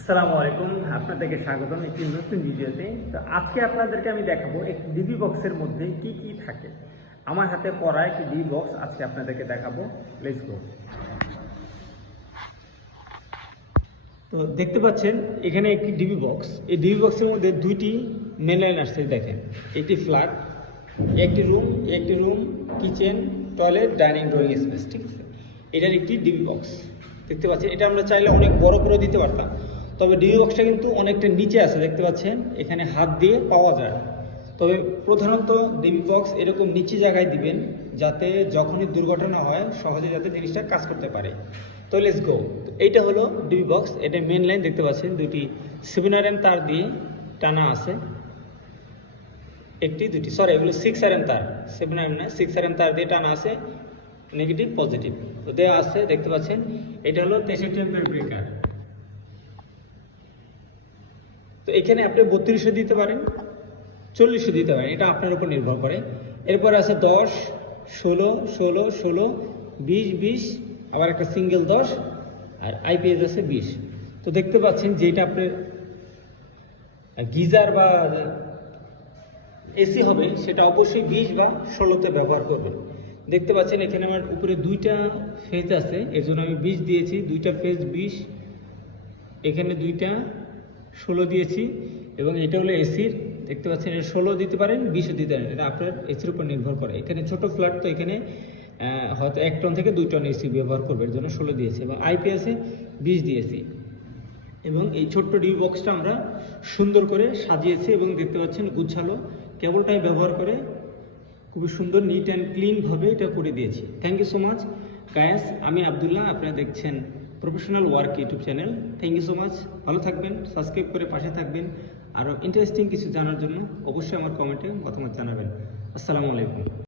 আসসালামু আলাইকুম, আপনাদেরকে স্বাগতম একটি নতুন ভিডিওতে। তো আজকে আপনাদেরকে আমি দেখাবো একটি ডিবি বক্সের মধ্যে কি কি থাকে। আমার হাতে পড়া একটি ডিবি বক্স আজকে আপনাদেরকে দেখাবো। Let's go. তো দেখতে পাচ্ছেন এখানে একটি ডিবি বক্স। এই ডিবি বক্সের মধ্যে দুইটি মেন লাইন আসছে, দেখেন। একটি ফ্ল্যাট, একটি room, kitchen, toilet, dining, drawing space, ঠিক আছে। এটার একটি ডিবি বক্স দেখতে পাচ্ছেন। এটা আমরা চাইলে অনেক বড় করে দিতে পারতাম, তবে ডিবি বক্সটা কিন্তু অনেকটা নিচে আছে, দেখতে পাচ্ছেন। এখানে হাত দিয়ে পাওয়া যায়। তবে প্রধানত ডিবি বক্স এরকম নিচে জায়গায় দিবেন, যাতে যখনই দুর্ঘটনা হয় সহজে যাতে জিনিসটা কাজ করতে পারে। তো লেটস গো। এইটা হলো ডিবি বক্স। এটা মেন লাইন দেখতে পাচ্ছেন, দুটি 7 তার দিয়ে টানা আছে। এগুলো 6 তার, 7 না, 6 তার দিয়ে টানা আছে, নেগেটিভ পজিটিভ তো দেওয়া আছে, দেখতে পাচ্ছেন। এটা হলো 63 অ্যাম্পিয়ার ব্রেকার। তো এখানে আপনি 3200 দিতে পারেন, 4000 দিতে পারেন, এটা আপনার উপর নির্ভর করে। এরপর আছে 10, 16, 16, 16, 20, 20, আবার একটা সিঙ্গেল 10, আর আইপিএস আছে 20। তো দেখতে পাচ্ছেন যেটা আপনার গিজার বা এসি হবে সেটা অবশ্যই 20 বা 16তে ব্যবহার করবেন। দেখতে পাচ্ছেন এখানে আমার উপরে দুইটা ফেজ আছে, এর জন্য আমি 20 দিয়েছি। দুইটা ফেজ 20, এখানে দুইটা 16 দিয়েছি। এবং এটা হলো এসির, দেখতে পাচ্ছেন। এটা 16 দিতে পারেন, 20ও দিতে পারেন, এটা আপনার এসির উপর নির্ভর করে। এখানে ছোট ফ্ল্যাট, তো এখানে হয়তো 1 টন থেকে 2 টন এসি ব্যবহার করবে, এর জন্য 16 দিয়েছি। এবং আইপিএসে 20 দিয়েছি। এবং এই ছোট্ট ডিবি বক্সটা আমরা সুন্দর করে সাজিয়েছি এবং দেখতে পাচ্ছেন গুছালো। কেবলটাই ব্যবহার করে খুবই সুন্দর, নিট অ্যান্ড ক্লিনভাবে এটা করে দিয়েছি। Thank you so much guys. আমি আবদুল্লাহ, আপনারা দেখছেন professional work YouTube channel. Thank you so much. ভালো থাকবেন, সাবস্ক্রাইব করে পাশে থাকবেন। আরও ইন্টারেস্টিং কিছু জানার জন্য অবশ্যই আমার কমেন্টে মতামত জানাবেন। আসসালামু আলাইকুম।